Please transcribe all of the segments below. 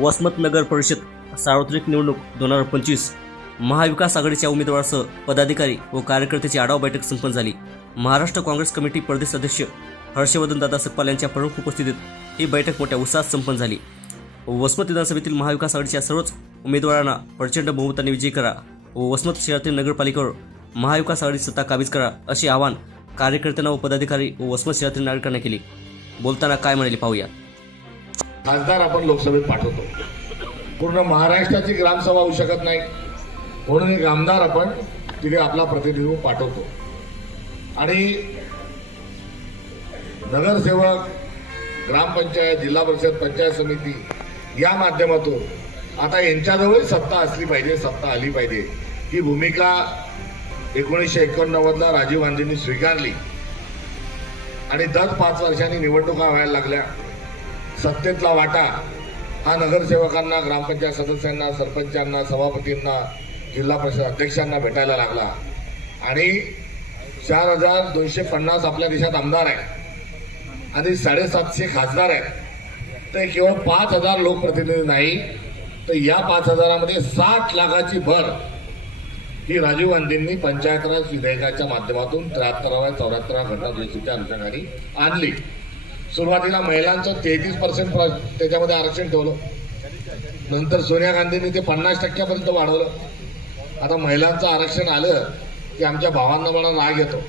वसमत नगर परिषद सार्वत्रिक निवडणूक दोन हजार पंचवीस महाविकास आघाडीच्या उमेदवारासह पदाधिकारी व कार्यकर्त्याची आढावा बैठक संपन्न झाली. महाराष्ट्र काँग्रेस कमिटी प्रदेश अध्यक्ष हर्षवर्धन दादा सकपाल यांच्या प्रमुख उपस्थितीत ही बैठक मोठ्या उत्साहात संपन्न झाली. वसमत विधानसभेतील महाविकास आघाडीच्या सर्वच उमेदवारांना प्रचंड बहुमताने विजयी करा व वसमत शहरातील नगरपालिकेवर महाविकास आघाडी सत्ता काबीज करा असे आवाहन कार्यकर्त्यांना व पदाधिकारी व वसमत शहरातील नागरिकांना केले. बोलताना काय म्हणाले पाहूया. खासदार आपण लोकसभेत पाठवतो. पूर्ण महाराष्ट्राची ग्रामसभा होऊ शकत नाही. म्हणून एक आमदार आपण तिथे आपला प्रतिनिधी पाठवतो. आणि नगरसेवक ग्रामपंचायत जिल्हा परिषद पंचायत समिती या माध्यमातून आता यांच्याजवळ सत्ता असली पाहिजे सत्ता आली पाहिजे. ही भूमिका एकोणीसशे एकोणनव्वदला राजीव गांधींनी स्वीकारली. आणि दर पाच वर्षांनी निवडणुका व्हायला लागल्या. सत्तेतला वाटा हा नगरसेवकांना ग्रामपंचायत सदस्यांना सरपंचांना सभापतींना जिल्हा परिषद अध्यक्षांना भेटायला लागला. आणि चार हजार दोनशे पन्नास आपल्या देशात आमदार आहेत. आणि साडेसातशे खासदार आहेत. तर केवळ पाच हजार लोकप्रतिनिधी नाही तर या पाच हजारामध्ये साठ लाखाची भर ही राजीव गांधींनी पंचायत राज विधेयकाच्या माध्यमातून त्र्याहत्तराव्या चौऱ्याहत्तराव्या घटना दुरुस्तीच्या अनुषंगाने आणली. सुरुवातीला महिलांचं तेहतीस पर्सेंट त्याच्यामध्ये आरक्षण ठेवलं. नंतर सोनिया गांधींनी ते पन्नास टक्क्यापर्यंत वाढवलं. आता महिलांचं आरक्षण आलं की आमच्या भावांना मला राग येतो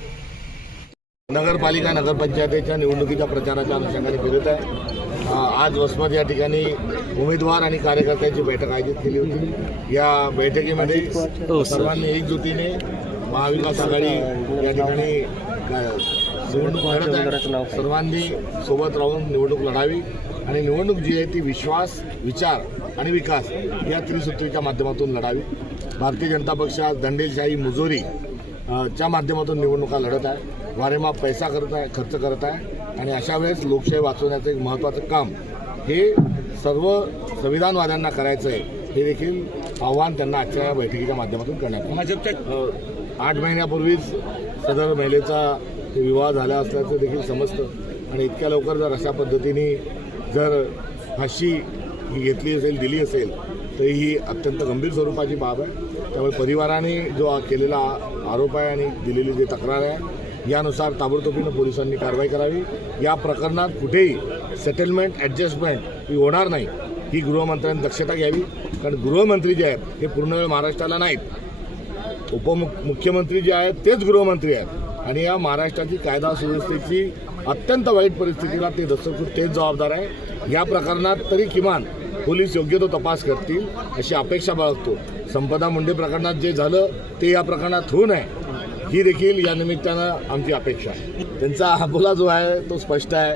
नगरपालिका नगरपंचायतीच्या निवडणुकीच्या प्रचाराच्या अनुषंगाने फिरत आहे. आज वसमत या ठिकाणी उमेदवार आणि कार्यकर्त्यांची बैठक आयोजित केली होती. या बैठकीमध्ये सर्वांनी एकजुटीने महाविकास आघाडी या ठिकाणी निवडणूक सर्वांनी सोबत राहून निवडणूक लढावी आणि निवडणूक जी आहे ती विश्वास विचार आणि विकास या त्रिसूत्रीच्या माध्यमातून लढावी. भारतीय जनता पक्ष आज दंडेलशाही मुजोरी च्या माध्यमातून निवडणुका लढत आहे. वारेमाप पैसा करत आहे खर्च करत आहे. आणि अशा वेळेस लोकशाही वाचवण्याचं एक महत्त्वाचं काम हे सर्व संविधानवाद्यांना करायचं आहे. हे देखील आव्हान त्यांना आजच्या बैठकीच्या माध्यमातून करण्यात आलं. आठ महिन्यापूर्वीच सदर महिलेचा विवाह झाला असल्याचं देखील समजतं. आणि इतक्या लवकर जर अशा पद्धतीने जर फाशी ही घेतली असेल दिली असेल तर ही अत्यंत गंभीर स्वरूपाची बाब आहे. त्यामुळे परिवाराने जो केलेला आरोप आहे आणि दिलेली जी तक्रार आहे यानुसार ताबडतोबीनं पोलिसांनी कारवाई करावी. या प्रकरणात कुठेही सेटलमेंट ॲडजस्टमेंट ही होणार नाही. ही गृहमंत्र्यांनी दक्षता घ्यावी. कारण गृहमंत्री जे आहेत हे पूर्ण वेळ महाराष्ट्राला नाहीत. उपमुख मुख्यमंत्री जे आहेत तेच गृहमंत्री आहेत. आणि या महाराष्ट्राची कायदा सुव्यवस्थेची अत्यंत वाईट परिस्थितीला ते दस्तखूर तेच जबाबदार आहे. या प्रकरणात तरी किमान पोलीस योग्य तो तपास करतील अशी अपेक्षा बाळगतो. संपदा मुंडे प्रकरणात जे झालं ते या प्रकरणात होऊ नये. ही देखील या निमित्तानं आमची अपेक्षा आहे. त्यांचा हाबोला जो आहे तो स्पष्ट आहे.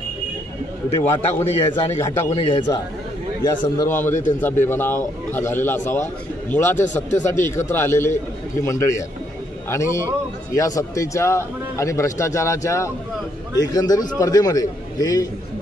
कुठे वाटा कोणी घ्यायचा आणि घाटा कोणी घ्यायचा या संदर्भामध्ये त्यांचा बेबनाव हा झालेला असावा. मुळात हे सत्तेसाठी एकत्र आलेले ही मंडळी आहेत. आणि या सत्तेच्या आणि भ्रष्टाचाराच्या एकंदरीत स्पर्धेमध्ये हे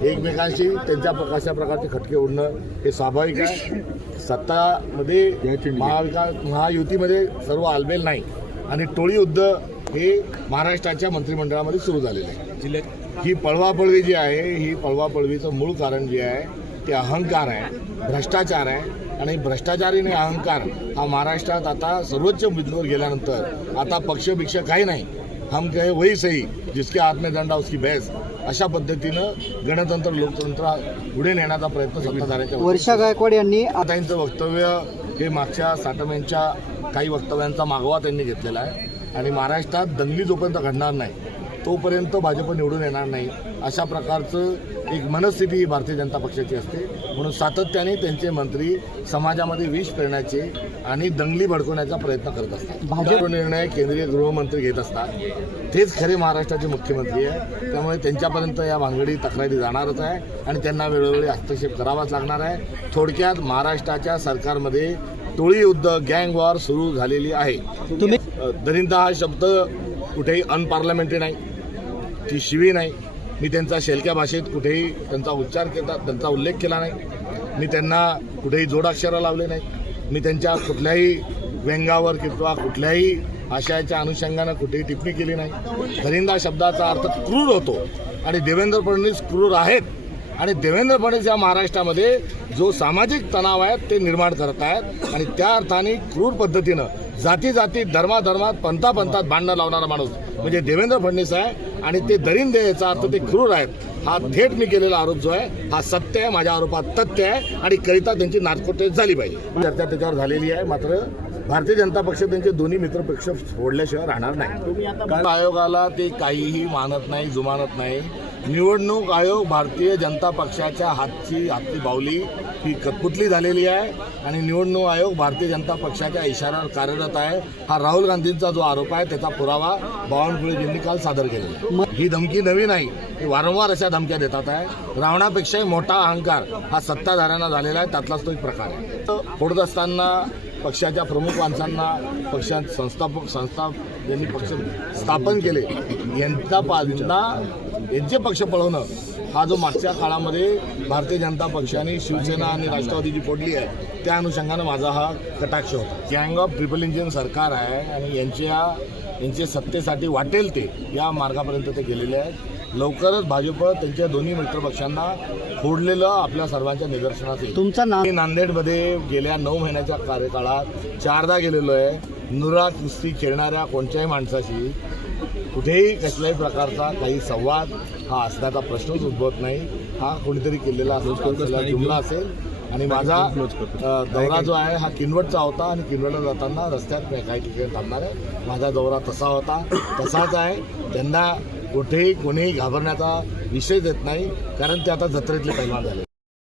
एकमेकांशी त्यांच्या अशा प्रकारचे खटके उडणं हे स्वाभाविक आहे. सत्तामध्ये महाविकास महायुतीमध्ये सर्व आलबेल नाही. आणि टोळी युद्ध हे महाराष्ट्राच्या मंत्रिमंडळामध्ये सुरू झालेलं आहे. ही पळवापळवी जी आहे ही पळवापळवीचं मूळ कारण जे आहे ते अहंकार आहे भ्रष्टाचार आहे. आणि भ्रष्टाचारी आणि अहंकार हा महाराष्ट्रात आता सर्वोच्च बिंदूवर गेल्यानंतर आता पक्ष बिक्ष काही नाही. हम कहे वही सही जिसके हात में दंडा उसकी बहस. अशा पद्धतीनं गणतंत्र लोकतंत्र पुढे नेण्याचा प्रयत्न सत्ताधाऱ्यांच्या वर्षा गायकवाड यांनी त्यांचं वक्तव्य हे मागच्या साठम काही वक्तव्यांचा मागोवा त्यांनी घेतलेला आहे. आणि महाराष्ट्रात दंगली जोपर्यंत घडणार नाही तोपर्यंत भाजप निवडून येणार नाही. अशा प्रकारचं एक मनस्थिती ही भारतीय जनता पक्षाची असते. म्हणून सातत्याने त्यांचे मंत्री समाजामध्ये विष पेरण्याचे आणि दंगली भडकवण्याचा प्रयत्न करत असतात. भाजप निर्णय केंद्रीय गृहमंत्री घेत असतात. तेच खरे महाराष्ट्राचे मुख्यमंत्री आहे. त्यामुळे त्यांच्यापर्यंत या भानगडी तक्रारी जाणारच आहे आणि त्यांना वेळोवेळी हस्तक्षेप करावाच लागणार आहे. थोडक्यात महाराष्ट्राच्या सरकारमध्ये टोळी युद्ध गँग वॉर सुरू झालेली आहे. दरिंदा हा शब्द कुठेही अनपार्लमेंटरी नाही. ती शिवी नाही. मी त्यांचा शेलक्या भाषेत कुठेही त्यांचा उच्चार केला त्यांचा उल्लेख केला नाही. मी त्यांना कुठेही जोडाक्षरं लावले नाही मी त्यांच्या कुठल्याही व्यंगावर किंवा कुठल्याही आशयाच्या अनुषंगानं कुठेही टिप्पणी केली नाही. धरिंदा शब्दाचा अर्थ क्रूर होतो आणि देवेंद्र फडणवीस क्रूर आहेत. आणि देवेंद्र फडणवीस या महाराष्ट्रामध्ये जो सामाजिक तणाव आहेत ते निर्माण करत आहेत. आणि त्या अर्थाने क्रूर पद्धतीनं जाती जाती धर्माधर्मात पंथापंथात भांडणं लावणारा माणूस. म्हणजे देवेंद्र फडणवीस आहे आणि ते दरिंदे याचा अर्थ ते क्रूर आहेत. हा थेट मी केलेला आरोप जो आहे हा सत्य आहे माझ्या आरोपात तथ्य आहे आणि करिता त्यांची नाटकोटे झाली पाहिजे. चर्चा त्याच्यावर झालेली आहे मात्र भारतीय जनता पक्ष त्यांचे दोन्ही मित्र पक्ष सोडल्याशिवाय राहणार नाही. कारण आयोगाला ते काहीही मानत नाही जुमानत नाही. निवडणूक आयोग भारतीय जनता पक्षाच्या हातची हातची बावली ही कतपुतली झालेली आहे? आणि निवडणूक आयोग भारतीय जनता पक्षाच्या इशाऱ्यावर कार्यरत आहे. हा राहुल गांधींचा जो आरोप आहे त्याचा पुरावा बावनकुळेजींनी काल सादर केलेला आहे. ही धमकी नवी नाही ही वारंवार अशा धमक्या देतात आहे. रावणापेक्षाही मोठा अहंकार हा सत्ताधाऱ्यांना झालेला आहे त्यातलाच तो एक प्रकार आहे. फोडत असताना पक्षाच्या प्रमुख माणसांना पक्षात संस्थापक संस्था ज्यांनी पक्ष स्थापन केले यांचा पालना यांचे पक्ष पळवणं हा जो मागच्या काळामध्ये भारतीय जनता पक्षाने शिवसेना आणि राष्ट्रवादी जी फोडली आहे त्या अनुषंगानं माझा हा कटाक्ष होता. गँग ऑफ ट्रिपल इंजिन सरकार आहे आणि यांच्या यांचे सत्तेसाठी वाटेल ते या मार्गापर्यंत ते गेलेले आहेत. लवकरच भाजप त्यांच्या दोन्ही मित्रपक्षांना फोडलेलं आपल्या सर्वांच्या निदर्शनास येईल. तुमचं नाव? मी नांदेडमध्ये गेल्या नऊ महिन्याच्या कार्यकाळात चारदा गेलेलो आहे. नुरा कुस्ती खेळणाऱ्या कोणत्याही माणसाशी कुठेही कसल्याही प्रकारचा काही संवाद हा असण्याचा प्रश्नच उद्भवत नाही. हा कोणीतरी केलेला असेल जुमला असेल. आणि माझा दौरा जो आहे हा किनवटचा होता आणि किनवटला जाताना रस्त्यात मी काही ठिकाणी थांबणार आहे माझा दौरा तसा होता. तसाच आहे. त्यांना कुठेही कोणीही घाबरण्याचा विषय देत नाही कारण ते आता जत्रेतले पैलवान झाले.